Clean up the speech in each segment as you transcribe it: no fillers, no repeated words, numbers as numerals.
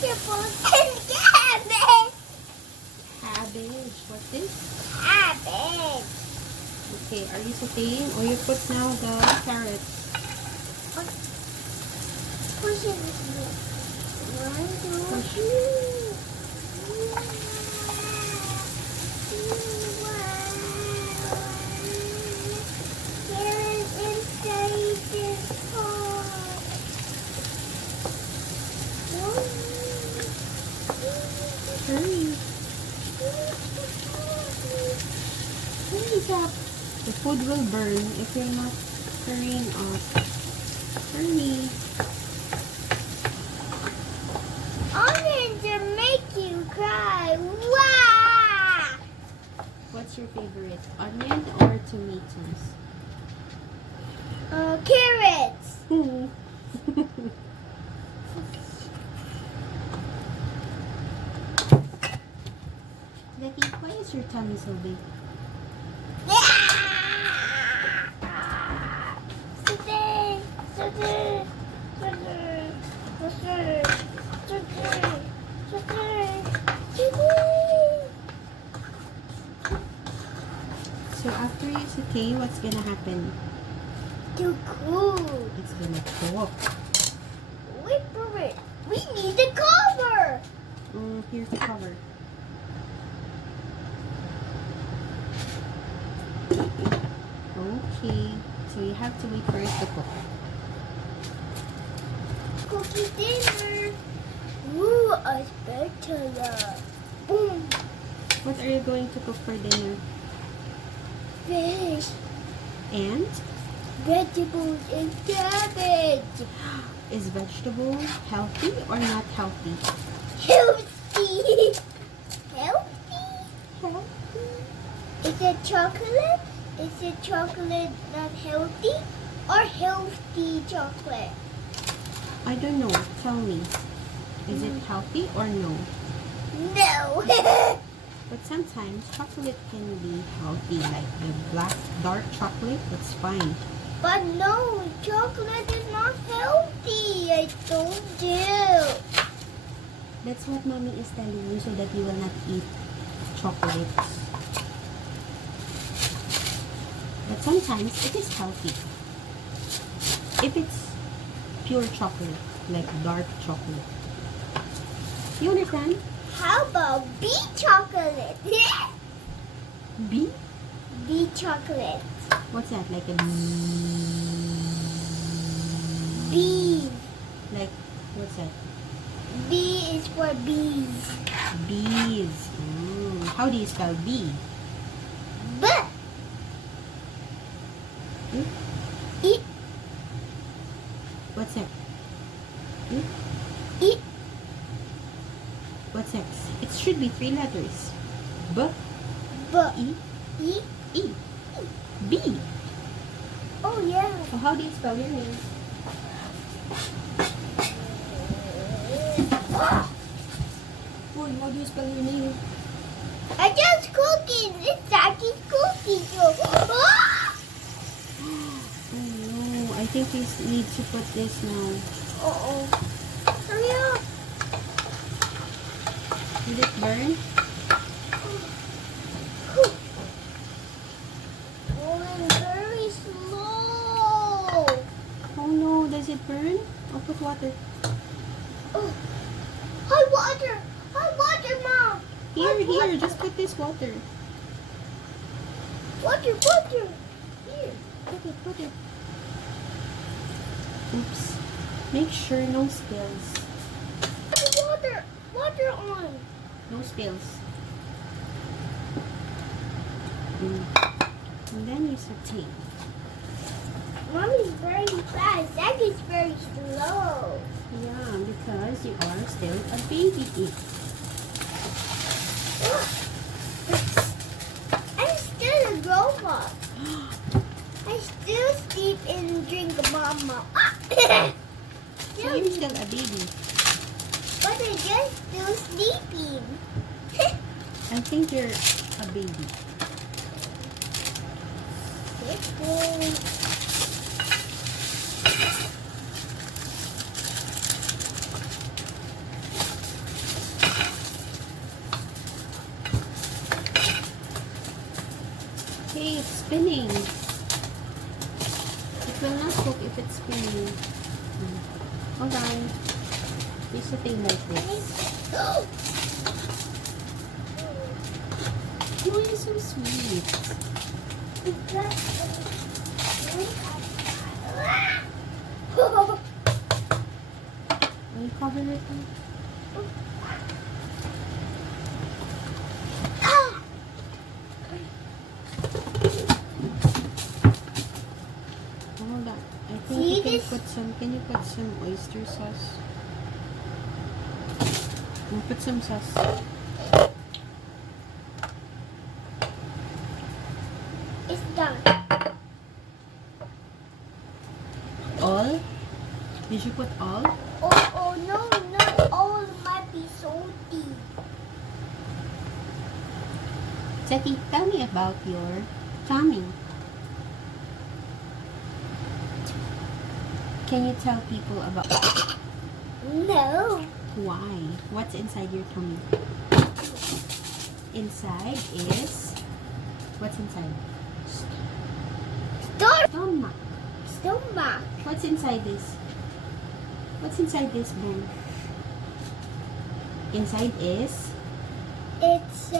vegetables and cabbage. Cabbage. What's this? Cabbage. Okay, are you sauteing or you put now the carrots? Push it with me. 1, 2, Push. 3. Carrots inside this pot. Hurry. Hurry up. The food will burn if you're not hurrying up. Hurry. Onions will make you cry. Wow! What's your favorite? Onion or tomatoes? Carrots. Zachy, why is your tummy so big? So after you saute, what's gonna happen? Too cool. It's gonna cook. Wait for it. We need the cover. Here's the cover. Okay, so you have to wait for it to cook. Cookie dinner. Ooh, a spatula. Boom. What are you going to cook for dinner? Fish, And vegetables, and cabbage. is vegetable healthy or not healthy? Healthy. Healthy. Healthy. Is it chocolate? Is it chocolate not healthy? Or healthy chocolate? I don't know. Tell me. Is it healthy or no? No. But sometimes chocolate can be healthy, like the black dark chocolate. That's fine. But no, chocolate is not healthy. I told you. That's what mommy is telling you so that you will not eat chocolates. But sometimes it is healthy. If it's pure chocolate, like dark chocolate. You understand? How about bee chocolate? Bee? Bee chocolate. What's that? Like a Bees. like what's that? B is for bees. Bees. How do you spell bee? B. Hmm? E. What's that? Hmm? E. What's X? It should be 3 letters. B, B. E, E. E. B. Oh yeah. So how do you spell your name? Boy, how do you spell your name? I just cooking. It's Zachy's cookie show. Oh no, I think we need to put this now. Uh-oh. Hurry up. Did it burn? Going very slow. Oh no, does it burn? I'll put water. Oh. Hot water. Hot water, Mom. Here, just put this water. Water. Here. Put it. Oops. Make sure no spills. Water on. No spills. And then you saute. Mommy's very fast. Zachy's very slow. Yeah, because you are still a baby. I'm still a robot. I still sleep and drink mama. So you're still a baby. But I just still sleeping. I think you're a baby. Hey, it's spinning. It will not cook if it's spinning. Hold on. There's a thing like this. Oh, you're so sweet. Will you cover it? Hold on. I think you can put some. Can you put some oyster sauce? We'll put some sauce. It's done. All? Did you put all? Oh no, not all might be salty. Zachy, tell me about your tummy. Can you tell people about No. why? What's inside your tummy? Inside is... What's inside? Stomach. Stomach. What's inside this? What's inside this bone? Inside is... It's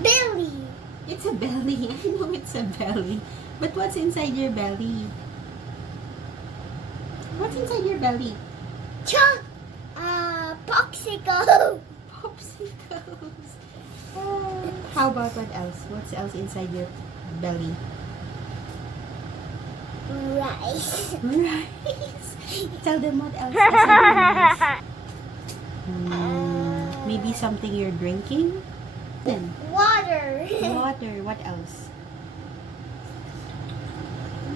belly. It's a belly. I know it's a belly. But what's inside your belly? What's inside your belly? Popsicle. Popsicles. How about what else? What's else inside your belly? Rice. Rice. Tell them what else inside your rice. Maybe something you're drinking? Then Water. water. What else?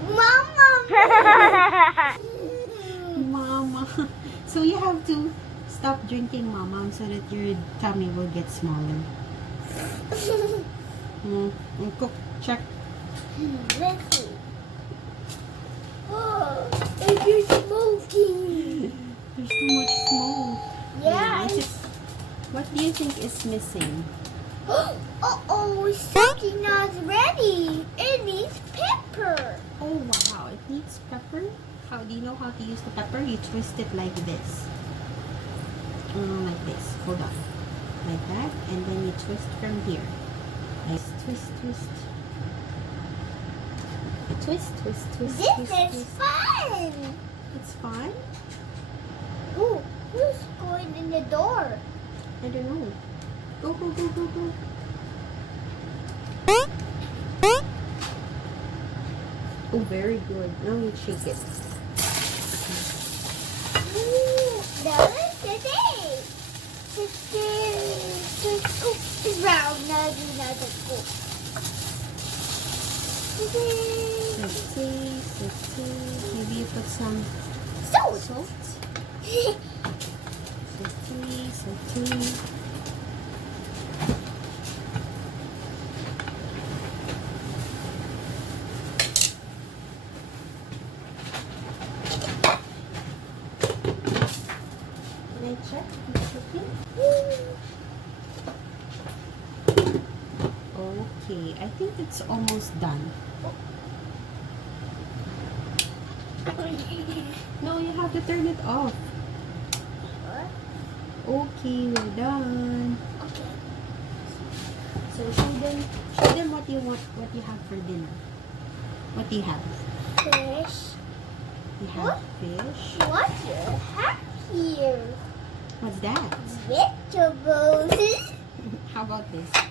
Mama. Mama. So you have to stop drinking mama so that your tummy will get smaller. Cook. Check. Let's see. Oh, it's smoking. There's too much smoke. Yeah. What do you think is missing? Uh-oh, something not ready. It needs pepper. Oh wow, it needs pepper. How do you know how to use the pepper? You twist it like this. Like this. Hold on. Like that. And then you twist from here. Nice. Twist, twist. Twist, twist, twist, This twist, is twist. fun. It's fun? Ooh, who's going in the door? I don't know. Go, go, go, go, go. Oh, very good. Now you shake it. Ooh, that was today. Oh, it's round. Now do another scoop. Sexy. Maybe you put some Salt. salt. Sexy. Can I check? It's cooking? Okay, I think it's almost done. No, you have to turn it off. What? Okay, we're done. Okay. So show them what you want, what you have for dinner. What do you have? Fish. You have What? fish. What do you have here? What's that? Vegetables. How about this? Hot.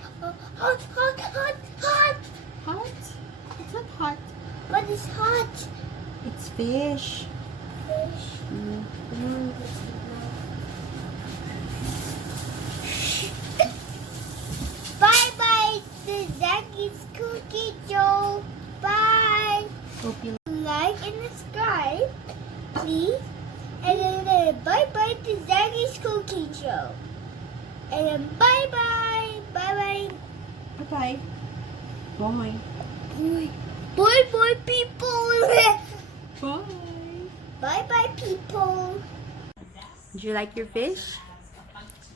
Hot? It's not hot. What is hot? It's fish. Fish. Bye-bye to Zachy's cookie show. Bye. Hope you Like and subscribe, please. And then bye-bye to Zachy's cooking show. And then bye-bye. Bye-bye. Bye-bye. Bye. Bye-bye, people. Bye. Bye-bye, people. Did you like your fish?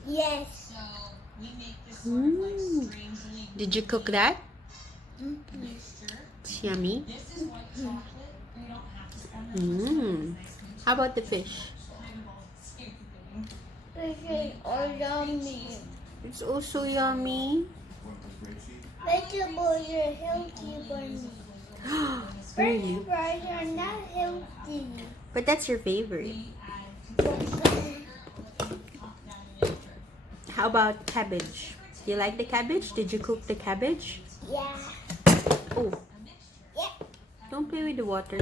Yes. Mm. Did you cook that? It's yummy. Mm. How about the fish? This is all yummy. It's also yummy. Vegetables are healthy for me. French Really? fries are not healthy. But that's your favorite. How about cabbage? Do you like the cabbage? Did you cook the cabbage? Yeah. Oh, Yeah. don't play with the water.